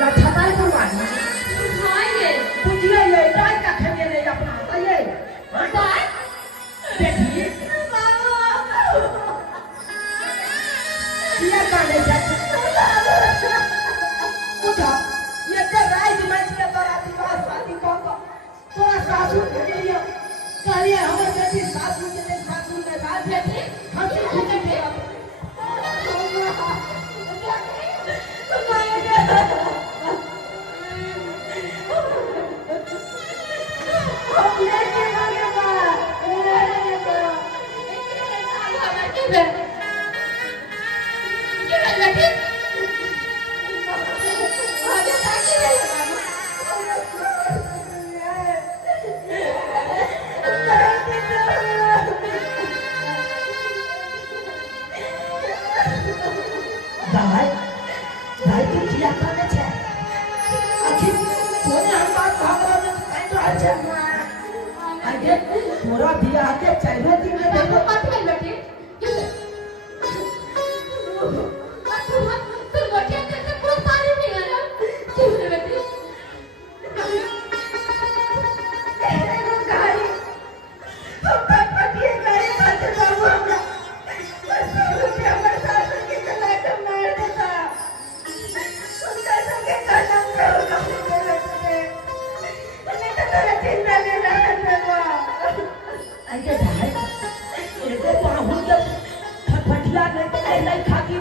लठनाई तो मारना हां ये बुझिए ये डाल का खेले नहीं अपना ये डाल देखिए ये काले जाते पूछा ये तो राइज मंच के बाराती बात शादी को तोरा सासू भेलिए कहलिए हमर बेटी सासू के सासू ने बात बेटी हंसी खुशी के पूरा दिया के चाहिए दिन में देखो मत कर बेटी तू बेटी के पूरा पानी नहीं आया क्यों रे बेटी तेरे को गाड़ी हम पटिए गाड़ी खाते बाबू हमरा उसके हमर सासू के चला के मार देता उनका संगे कलम करो कपड़े नहीं तो तेरा चिंता ले रहा है आइए भाई एगो बाहु के फटफटिया नहीं खाती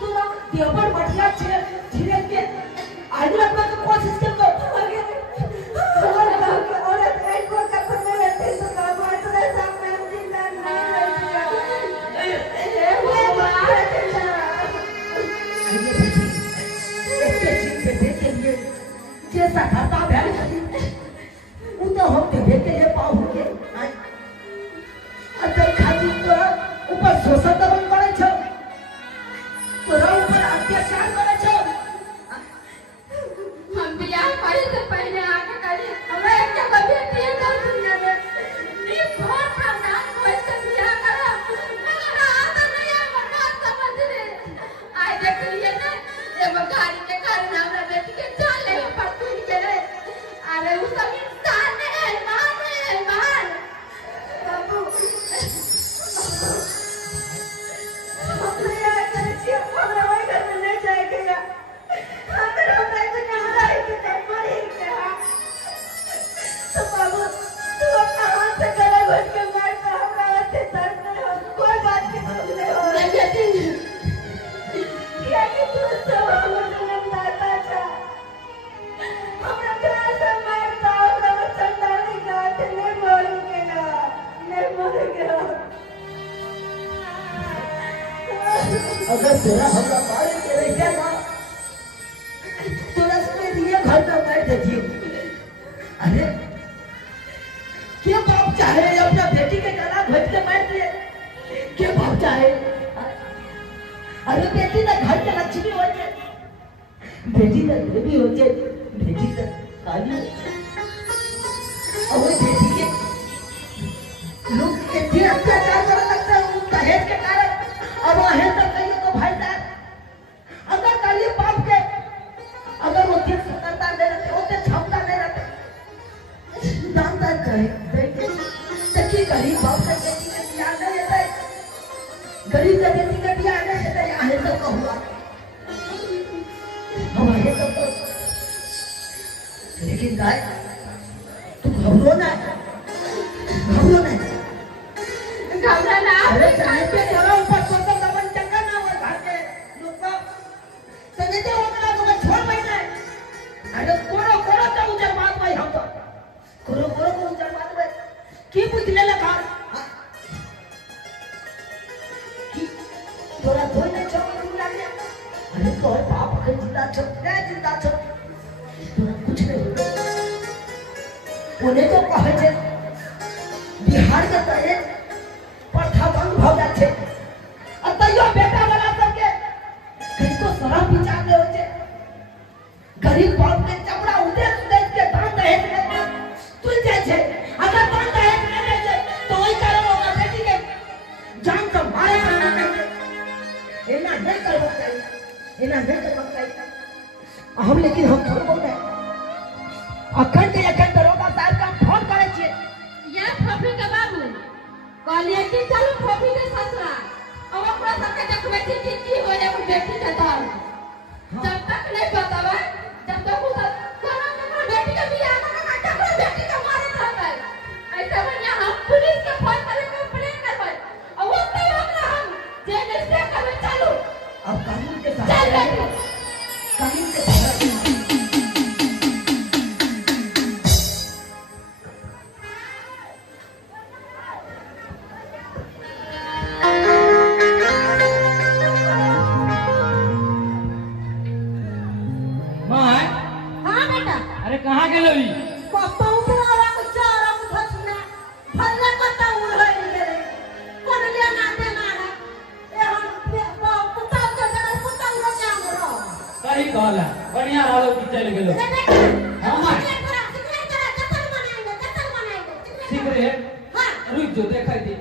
तू ना देवर बढ़िया छे धीरे के आज लगवा के कोशिश कर आगे औरत एक को कपड़ में रहते तो बाबू तेरे सामने जिंदा नहीं ये भगवान इसके चीज पे के लिए जैसा खाता भैल वो तो हम देखे के लिए पाहु के अगर खाती तोरा ऊपर शोषण दमन करे छ तोरा ऊपर अत्याचार करे छ हम बियाह करे से पहले आके करे हमरा एक के बेटी है कर दुनिया में ये बहुत प्रावधान कोई से बियाह करा मगर आता नहीं है मना समझ रे आए देख लिए ना एगो गाड़ी के कारण हमरा बेटी के जान ले पड़ती के रे अरे उस सब इंसान है मान बाबू हमरा कर छी हमरा वही घर में नहीं जाएगा अगर हम ऐसे कहां रहे कि तब मरी क्या तो बाबू तू अपना हाथ से गला घोट के मार के हमरा ऐसे दर्द नहीं हो कोई बात की सुन ले हो नहीं बेटी क्या कि तू सब हमरा मारता था हमरा प्यार से मारता हमरा चंदानी गाठ नहीं मारूंगा नहीं मारूंगा अगर तेरा हमरा मारे के रह ना तो रस्ते दिए घर में बैठ देती अरे क्या बाप चाहे अपना बेटी के गला घोट के बैठ दिए क्या बाप चाहे अरे बेटी ना घर के लक्ष्मी हो जाए बेटी ना देवी हो जाए बेटी ना काली और बेटी के लोग इतने अत्याचार करने लगते हैं उनका हेत के कारण अब है तो कहिए तो भाईदार अगर करिए बाप के अगर वो दिल सुंदरता नहीं रहते होते क्षमता नहीं रहते जानता है बेटे तकी गरीब बाप का बेटी का बियाह नहीं रहता है गरीब का बेटी का बियाह नहीं रहता है आहे तो कहूँगा हमारे तो लेकिन गाय तू घबरो ना घबराना अरे चाहे पे तेरा ऊपर सोचो दमन चंगा ना हो घर के लोग को संगे तो होना तो छोड़ बैठना है अरे कोरो तो उजर बात भाई हम तो कोरो उजर बात भाई की बुझले लगा की तोरा धोई नहीं छोड़ दूर लागे अरे तो बाप के जिंदा छो तोरा कुछ नहीं उन्हें तो कहे छे बिहार के तरे प्रथा बंद हो जाए छे अतयो बेटा वाला सबके कहीं तो शराब विचार ले होते गरीब बाप के चपड़ा उदेश के दान दहेज के तुल जाए छे अगर दान दहेज न दे छे तो वही कारण होगा बेटी के जान से मारे करना चाहिए एना नहीं करना चाहिए हम लेकिन हम थोड़ा बोल रहे अखंड अखंड दरोगा साहब का हम फोन करे छे या फोफी के बाबू कहलिए कि चलो फोफी के ससुरा अब ओकरा सबके देखबे की हो जाए वो बेटी के दाल जब तक नहीं बतावे जब तक वो कोना बेटी के बियाह ना का बेटी के मारे रहबै ऐसे में हम पुलिस के फोन करे कंप्लेन करबै और वो तो हम जेल से करबै चालू अब कानून के चल सहारे बेटी कानून के सहारे हां बेटा अरे कहाँ के लोई पापा उतरा को चारा को फसना फल्ला पता उड़ गई गेले कोन ले ना दे ना ए हम पुता के जगह पुता उड़ जा हमरो सही कहला बढ़िया रहलो कि चल गेलो सिगरेट हां रुक जो देखै दे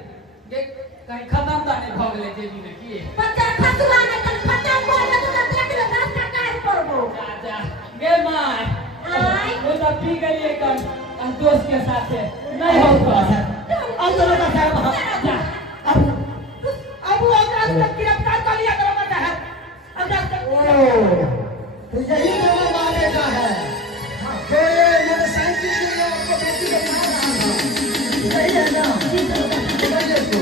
देख कहीं खत्म त नहीं भ गेलै जेबी में की बच्चा खसुआ ने कल फटा बोल तो देख ले रात का काहे पड़बो जा गे माय आई वो तो पी गई कल दोस्त के साथ नहीं हो तो अब दरोगा साहब जा अब ओकरा से गिरफ्तार कर लिया दरोगा साहब अब जा तो यही दोनों मानेगा है तो ये मोटरसाइकिल के लिए आपको बेटी को मार रहा था सही है ना जी दरोगा बताइए तो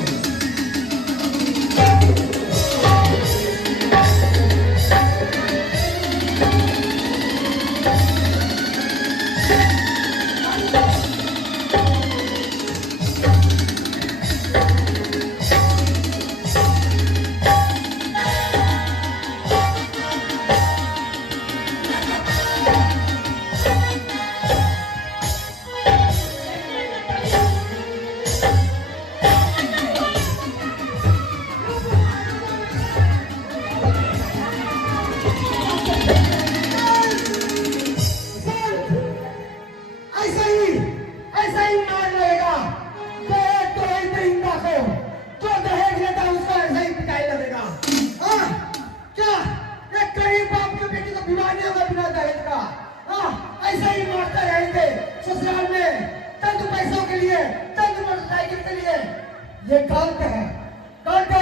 ऐसा ही मार लगेगा दहेज तो ही देंगे को जो दहेज लेता है उसको ऐसा ही पिटाई लगेगा हाँ क्या एक गरीब बाप के बेटी को विवाह नहीं होगा बिना दहेज का हाँ ऐसा ही मारते रहेंगे ससुराल में चंद पैसों के लिए चंद मोटरसाइकिल के लिए ये गलत है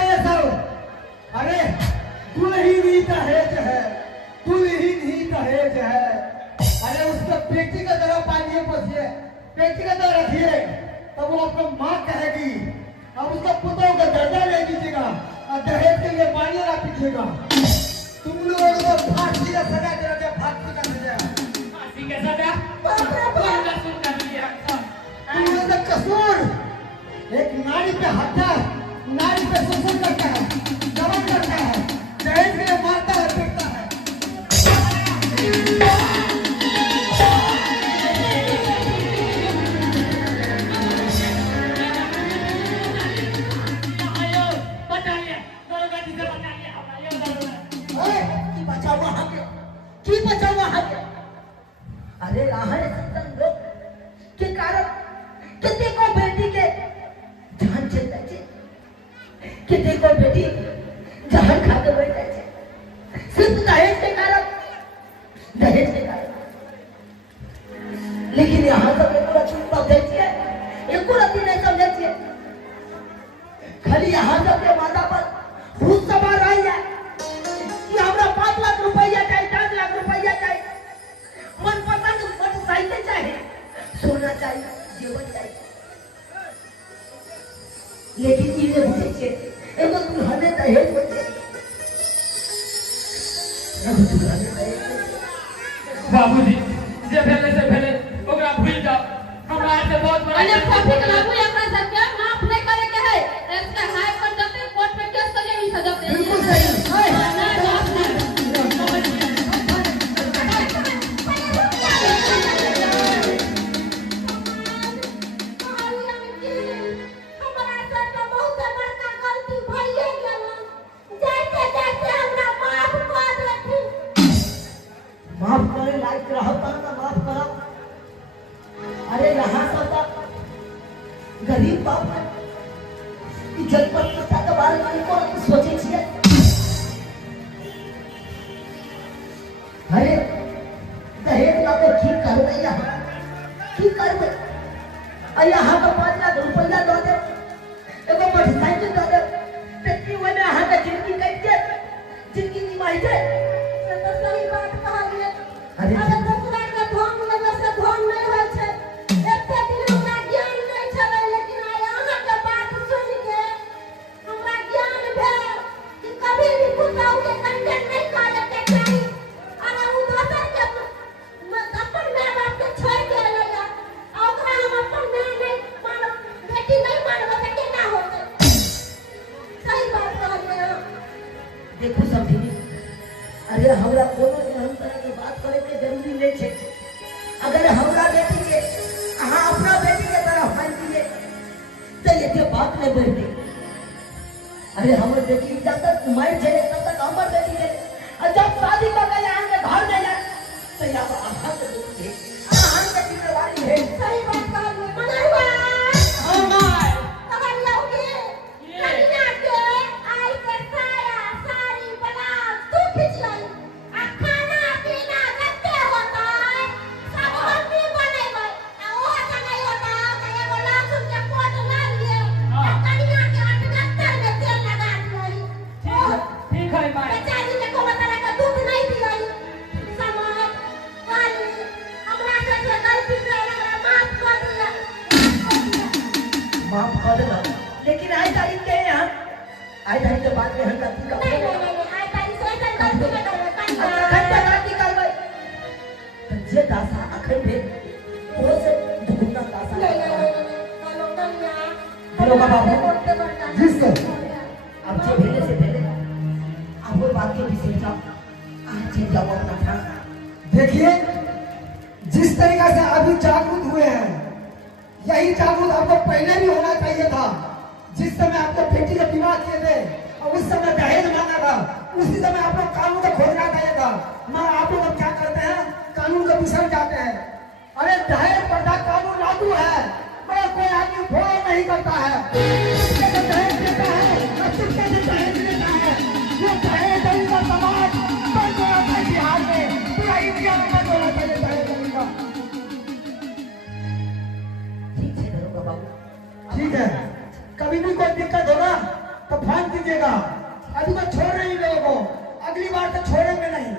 ये सब अरे दुल्हन ही दहेज है दुल्हन ही दहेज है अरे उसके बेटी का तरह पालिए पोसिए बेटी का तरह रखिए तब वो आपको माँ कहेगी अब उसका पुतों का दर्जा ले दीजिएगा और दहेज के लिए पानी ना पीछेगा तुम लोगों को फांसी का सजा दे रहे फांसी का सजा फांसी के सजा बाप रे बाप कसूर कर लिया तुम लोगों का कसूर एक नारी पे हत्या नारी पे शोषण करता है दमन करता है दहेज के लिए मारता है पीटता है की बचावा है अरे राहर संतन लोग के कारण कितने को बेटी के जान चल जाए कितने को बेटी जान खा के बैठ जाए सिर्फ दहेज के कारण लेकिन यहाँ सब एक रत्ती समझे छिए एक रत्ती नहीं समझे छिए खाली यहाँ सब के माथा पर भूत सवार रही है कि हमरा 5 लाख रुपया चाहिए 10 लाख रुपया चाहिए मनपसंद मोटरसाइकिल चाहिए सोना चाहिए जीवन चाहिए लेकिन ये बुझे छे एगो दुल्हने दहेज बचे एगो दुल्हने दहेज बाबूजी जे भेले से भेले ओकरा भूल जाओ हमरा से बहुत बड़ा अरे कॉफी के बाबू एकरा सबके माफ नहीं करे के है इसका हाई कोर्ट जाते कोर्ट में केस कर ही सजा दे बिल्कुल सही माफ करे लायक रहता ना माफ करो अरे यहाँ सब यहाँ का 5 लाख रुपया दो दे एगो मोटरसाइकिल दो दे टट्टी हुए में यहाँ का जिंदगी कट के जिंदगी निभाई दे से तो सही बात कहलिए अरे अरे दूसरा के धन लेवे से धन नहीं होय छै एते दिन हमरा ज्ञान नहीं छलै लेकिन आइ अहाँ के बात सुन के हमरा ज्ञान भेल कि कभी भी कुताऊ के कंटेंट नहीं करे के चाही अरे उ दोसर के अपन माय बाप के छोड़ के एलैया आ ओकरा हम अपन माय नहीं मानब बेटी नहीं मानब त केना होतै सही बात कहलिए अहाँ देखो समझी अरे हमरा कोनो एहन तरह के बात करे के जरूरी नहीं छै अगर हमरा बेटी के अहाँ अपना बेटी के तरह मान दिए तो ये बात नहीं बढ़ती अरे हमर बेटी जब तक मर जाए तब तक हमर बेटी है और जब शादी कर के यहाँ के घर ले जाए तो यहाँ पर अहाँ के बेटी है अहाँ के जिम्मेवारी है सही बात कहलिए मनरवा हमार खबर लौके कन्या के आई के साया साड़ी ब्लाउज तू खींच लाई आ खाना पीना जते होता है सब मम्मी बनेबै आ ओ त नहीं होता त एगो लहसुन के पोट ला लिए आ कन्या के 78 में तेल लगा दियई ठीक है माय बेचारी के कोनो तरह का दुख नहीं दियई समय पानी हमरा से गलती भेल हमरा माफ कर दिया माफ कर देना लेकिन आज तारीख के यहाँ आज तारीख के बाद में हम गलती का नहीं आई तारी से ऐसा गलती में कर कन्या घंटा गलती करबै तो जे दासा अखन भेल ओहो से दुगुना दासा हेलो बाबा जी सर अब जे भेले से भेले अब वो बात के विषय जाओ आज जे जाओ अपना था देखिए जिस तरीका से अभी जागरूक हुए हैं यही जागरूक आपको पहले भी होना चाहिए था जिस समय आपके बेटी का विवाह किए थे और उस समय दहेज मांगा था उसी समय आप लोग कानून को खोजना चाहिए था मगर आप लोग अब क्या करते हैं कानून को बिसर जाते हैं अरे दहेज प्रथा कानून लागू है मगर कोई आदमी फॉलो नहीं करता है किसके से दहेज देता है और किसके से दहेज लेता है ये दहेज देने का समाज बंद होना चाहिए बिहार में पूरा इंडिया में बंद होना चाहिए दहेज देने का ठीक है दरोगा बाबू ठीक है कभी भी कोई दिक्कत होगा तो फोन कीजिएगा अभी तो छोड़ रहे हैं लोगों को अगली बार तो छोड़ेंगे नहीं